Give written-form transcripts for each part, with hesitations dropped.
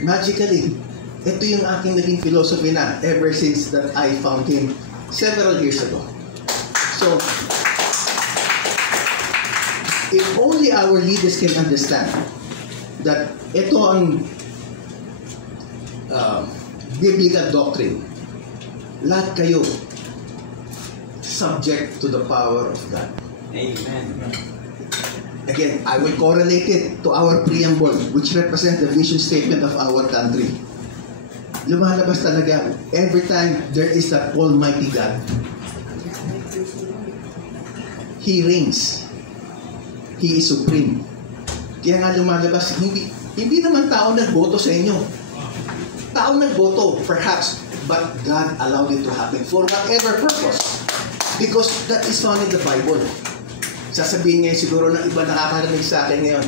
magically, ito yung aking naging philosophy na ever since that I found him several years ago. So, if only our leaders can understand that ito ang biblical doctrine, lahat kayo subject to the power of God. Amen. Again, I will correlate it to our preamble, which represents the vision statement of our country. Lumalabas talaga, every time there is that Almighty God, He reigns. He is supreme. Kaya nga lumalabas, hindi naman tao nagboto sa inyo. Tao nagboto, perhaps, but God allowed it to happen for whatever purpose. Because that is found in the Bible. Sasabihin ngayon siguro ng iba nakakarinig sa akin ngayon,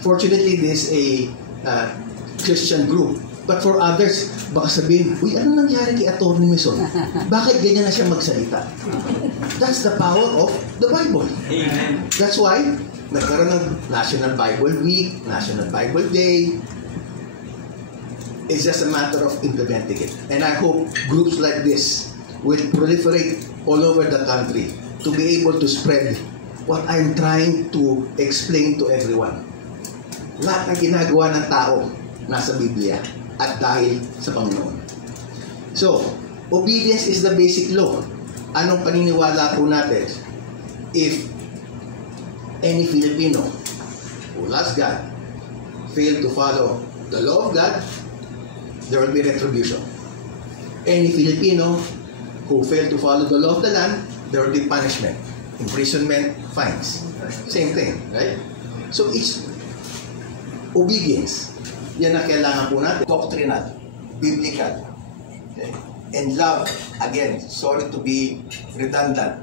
fortunately, this is a Christian group. But for others, baka sabihin, uy, ano nangyari kay Atty. Mison? Bakit ganyan na siya magsalita? That's the power of the Bible. Amen. That's why, nagkaroon ng National Bible Week, National Bible Day. It's just a matter of implementing it. And I hope groups like this will proliferate all over the country to be able to spread what I'm trying to explain to everyone. Lahat ng ginagawa ng tao nasa Biblia at dahil sa Panginoon. So, obedience is the basic law. Anong paniniwala po natin? If any Filipino who loves God fail to follow the law of God, there will be retribution. Any Filipino who fail to follow the law of the land, there will be punishment, imprisonment, fines. Same thing, right? So it's obedience. Yan ang kailangan po natin. Doctrinal, biblical. Okay? And love, again, sorry to be redundant,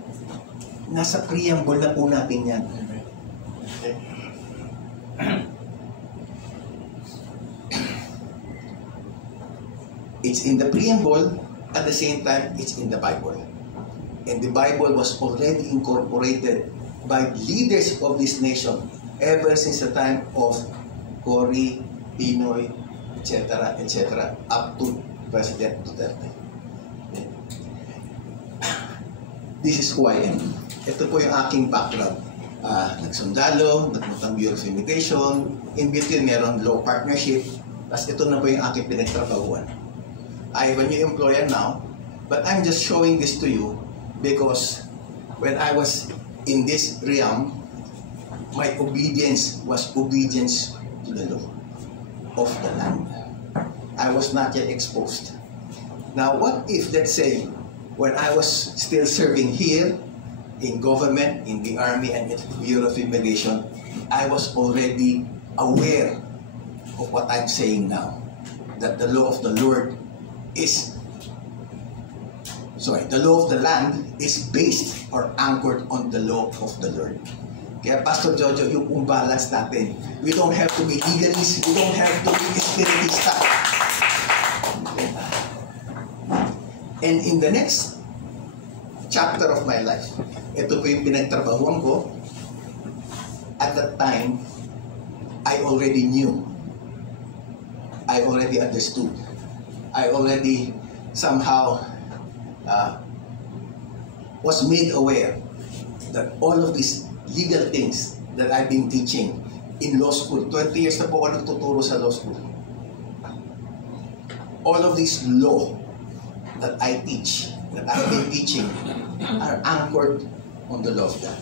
nasa preamble na po natin yan. Okay? It's in the preamble, at the same time, it's in the Bible. And the Bible was already incorporated by leaders of this nation ever since the time of Cory, Pinoy, etc., etc., up to President Duterte. Okay. This is who I am. Ito po yung aking background. Nagsundalo, nagmuntang Bureau of Immigration, in between meron law partnership, tapos ito na po yung aking pinagtrabahuan. I am a new employer now, but I'm just showing this to you because when I was in this realm, my obedience was obedience to the law of the land. I was not yet exposed. Now, what if, let's say, when I was still serving here in government, in the Army and in the Bureau of Immigration, I was already aware of what I'm saying now, that the law of the Lord is, the law of the land is based or anchored on the law of the Lord. Kaya Pastor Jojo, yung balance natin, we don't have to be legalists, we don't have to be spiritista. And in the next chapter of my life, ito po yung pinagtrabahuan ko. At that time, I already knew, I already understood, I already somehow was made aware that all of these legal things that I've been teaching in law school, 20 years na po ako nagtuturo sa law school. All of this law that I teach, that I've been teaching, are anchored on the law of God.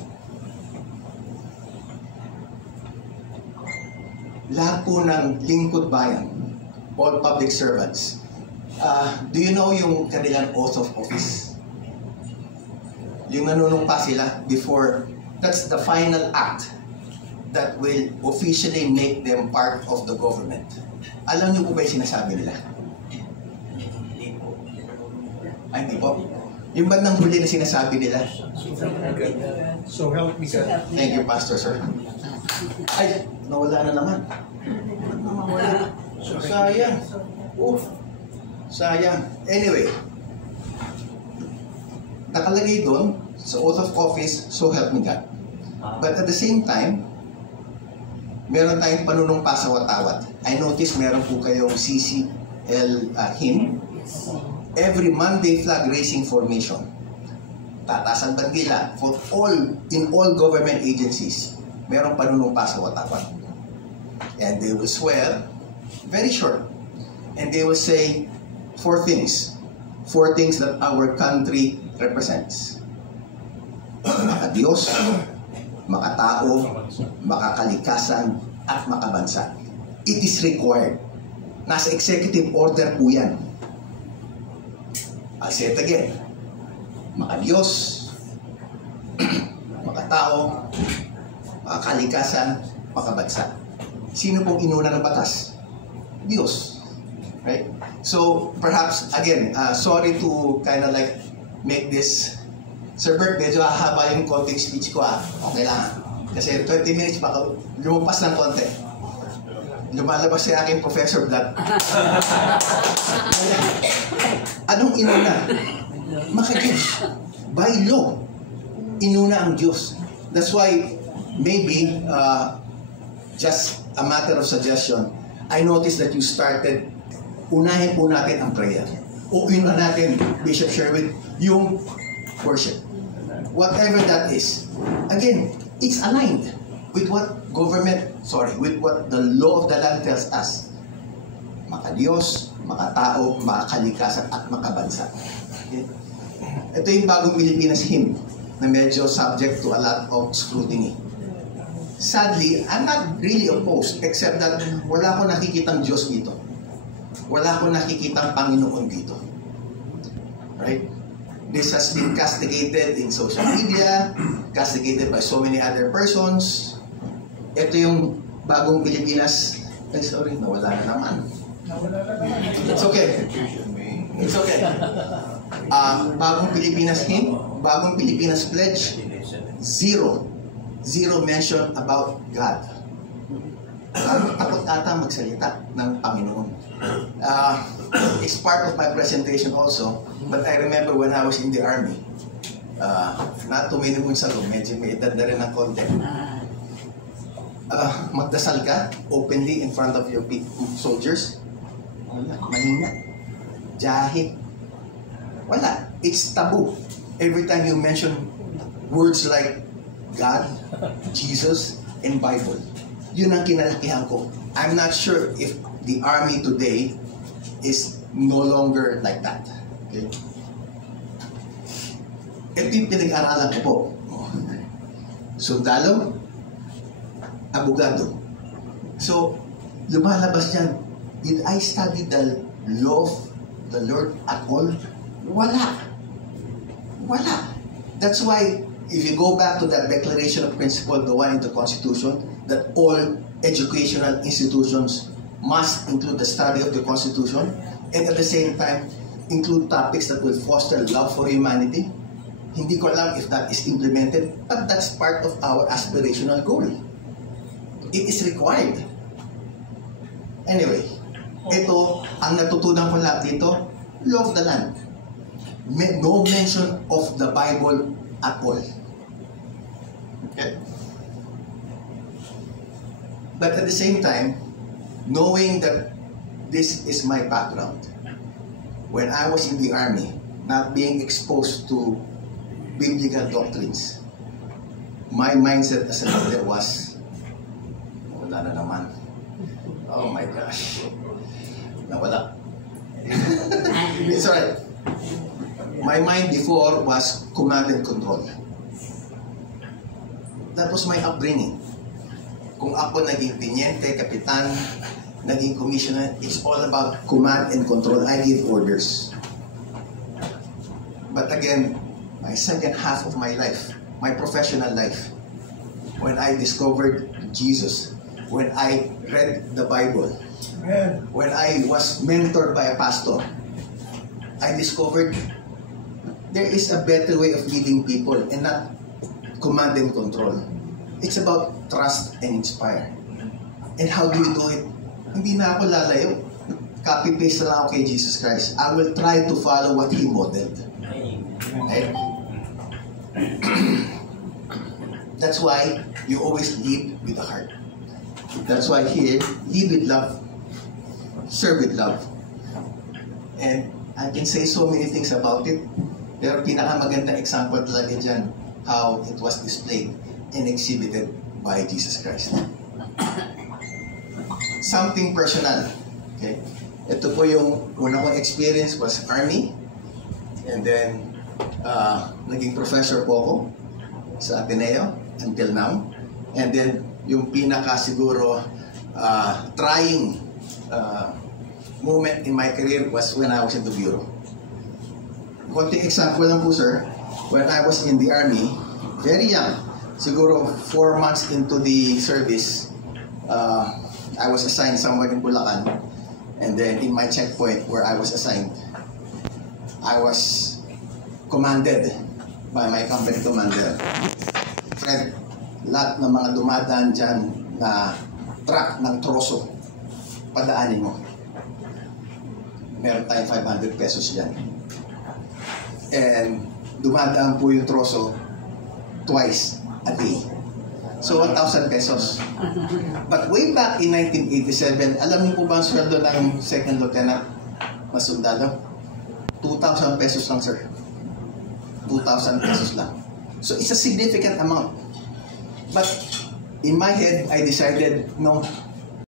Lahat po ng lingkod bayan, all public servants, do you know yung kanilang oath of office? Yung nanunumpa sila before, that's the final act that will officially make them part of the government. Alam niyo po ba yung sinasabi nila? Ay, hindi po. Yung bandang huli na sinasabi nila? So help me God. Thank you, Pastor, sir. Ay, nawala na naman. Nawala. Sayang. Sayang. Anyway, nakalagay doon sa oath of office, so help me God. But at the same time, meron tayong panunumpa sa watawat. I noticed meron po kayong CCL hymn. Every Monday flag raising formation. Tataas ang bandila for in all government agencies. Meron panunumpa sa watawat. And they will swear, very short. And they will say 4 things. 4 things that our country represents. Makadiyos, makatao, makakalikasan, at makabansa. It is required. Nasa executive order po yan. I'll say it again. Makadiyos, makatao, makakalikasan, makabansa. Sino pong inuna ng batas? Diyos. Right? So, perhaps, again, sorry to kind of like make this... Sir Bert, medyo haba yung konting speech ko Okay lang. Kasi 20 minutes, baka lumampas ng konti. Lumalabas sa aking Professor Blood. Anong inuna? Maka-Diyos. By law, inuna ang Diyos. That's why, maybe, just a matter of suggestion, I noticed that you started, unahin po natin ang prayer. O una natin, Bishop Sherwin, yung worship. Whatever that is. Again, it's aligned with what with what the law of the land tells us. Makadiyos, makatao, makakalikasan, at makabansa. Okay? Ito yung bagong Pilipinas hymn na medyo subject to a lot of scrutiny. Sadly, I'm not really opposed except that wala akong nakikitang Diyos dito. Wala akong nakikitang Panginoon dito. Right? This has been castigated in social media, castigated by so many other persons. Ito yung bagong Pilipinas. Ay, sorry, nawala na naman. It's okay. It's okay. Bagong Pilipinas hymn, bagong Pilipinas pledge, zero mention about God. Takot ata magsalita ng Panginoon. It's part of my presentation also, but I remember when I was in the army, not to minimum sa room, medyo may edad na rin ng konti. Magdasal ka openly in front of your soldiers. Wala, mahina. Jahe. Wala. It's taboo. Every time you mention words like God, Jesus, and Bible, yun ang kinalakihan ko. I'm not sure if the army today is no longer like that. Okay? Ito yung pinag-aralan ko po. Sundalo, abogado. So, lumalabas yan. Did I study the law of the Lord at all? Wala. Wala. That's why, if you go back to that declaration of principle, the one in the Constitution, that all educational institutions must include the study of the Constitution and at the same time include topics that will foster love for humanity. Hindi ko alam if that is implemented, but that's part of our aspirational goal. It is required. Anyway, ito, ang natutunan ko lahat dito, law of the land. No mention of the Bible at all. Okay. But at the same time, knowing that this is my background, when I was in the army, not being exposed to biblical doctrines, my mindset as a leader was, wala na naman. Oh my gosh. Nawala. It's alright. My mind before was command and control. That was my upbringing. Kung ako naging teniente, kapitan, naging commissioner, it's all about command and control. I give orders. But again, my second half of my life, my professional life, when I discovered Jesus, when I read the Bible, when I was mentored by a pastor, I discovered there is a better way of leading people and not command and control. It's about trust and inspire. And how do you do it? Hindi na ako lalayo. Copy-paste na lang ako kay Jesus Christ. I will try to follow what He modeled. Okay? That's why you always lead with the heart. That's why here, lead with love, serve with love. And I can say so many things about it, pero pinakamaganda example talaga dyan, how it was displayed and exhibited by Jesus Christ. Something personal. Okay? Ito po yung una kong experience was Army. And then, naging professor po ako sa Ateneo until now. And then, yung pinaka siguro trying moment in my career was when I was in the Bureau. Konting example lang po, sir. When I was in the Army, very young, siguro 4 months into the service, I was assigned somewhere in Bulacan. And then in my checkpoint where I was assigned, I was commanded by my company commander. Fred, lahat ng mga dumadaan dyan na truck ng troso, padaanin mo. Meron tayong 500 pesos dyan. And dumadaan po yung troso twice a day. So 1,000 pesos. But way back in 1987, alam niyo po ba ang sweldo ng second lieutenant na sundalo? 2,000 pesos lang, sir. 2,000 pesos lang. So it's a significant amount. But in my head, I decided, no,